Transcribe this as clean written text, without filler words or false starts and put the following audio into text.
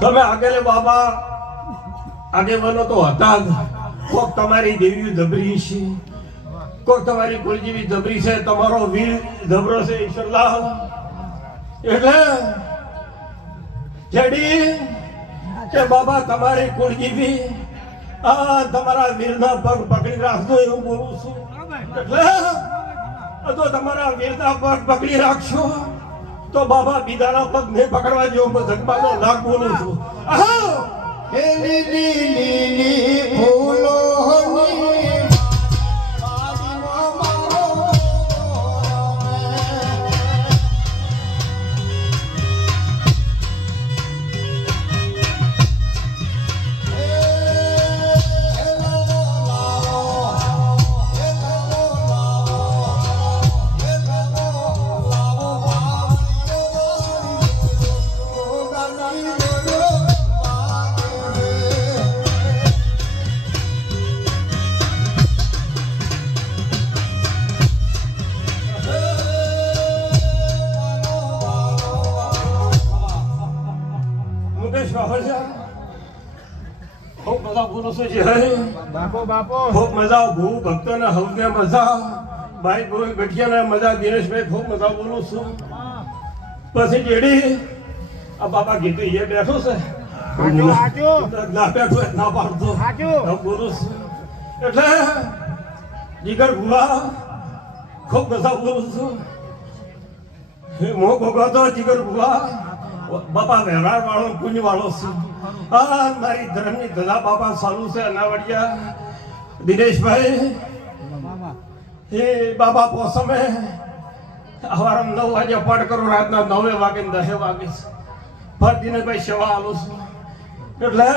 તમે આગેલે બાબા આગેવાનો તો હતા જ. કોક તમારી દેવી જબરી છે, કોક તમારી કુળજીવી જબરી છે, તમારો વીર જબરો છે ઈશ્વરલાલ. એટલે જેડી કે બાબા તમારી કુળજીવી તમારા વીરના પગ પકડી રાખજો એવું બોલું છું. એટલે તો તમારા વીરના પગ પકડી રાખશો તો બાબા બીજાના પગ ને પકડવા જેવો જગબાનો નાક બોલું છું. હે લીલી લીલી ફૂલોની ખૂબ મજા પુરુષો છે. ખૂબ મજા ભૂ ભક્તોને હવને મજા ભાઈ ગોવિંદ ગઠિયાને મજા દિનેશભાઈ ખૂબ મજા બોલું છું. પછી જેડી આ બાબા ગીતું એ બેઠો છે ના બેઠો ના પાડતો બોલું છું. એટલે જીગર ભૂવા ખૂબ મજા બોલું છું. મો ગોગો જીગર ભૂવા બાપા વ્યવહાર વાળો પુંજ વાળો છું. મારી ધર્મની ધજા બાપા ચાલુ છે અનાવડિયા દિનેશભાઈ. એ બાબા પોસમે સવારે 9 વાગે પાઠ કરો, રાતના 9 વાગે 10 વાગે. ફર દિનેશભાઈ સેવા આલું છું. એટલે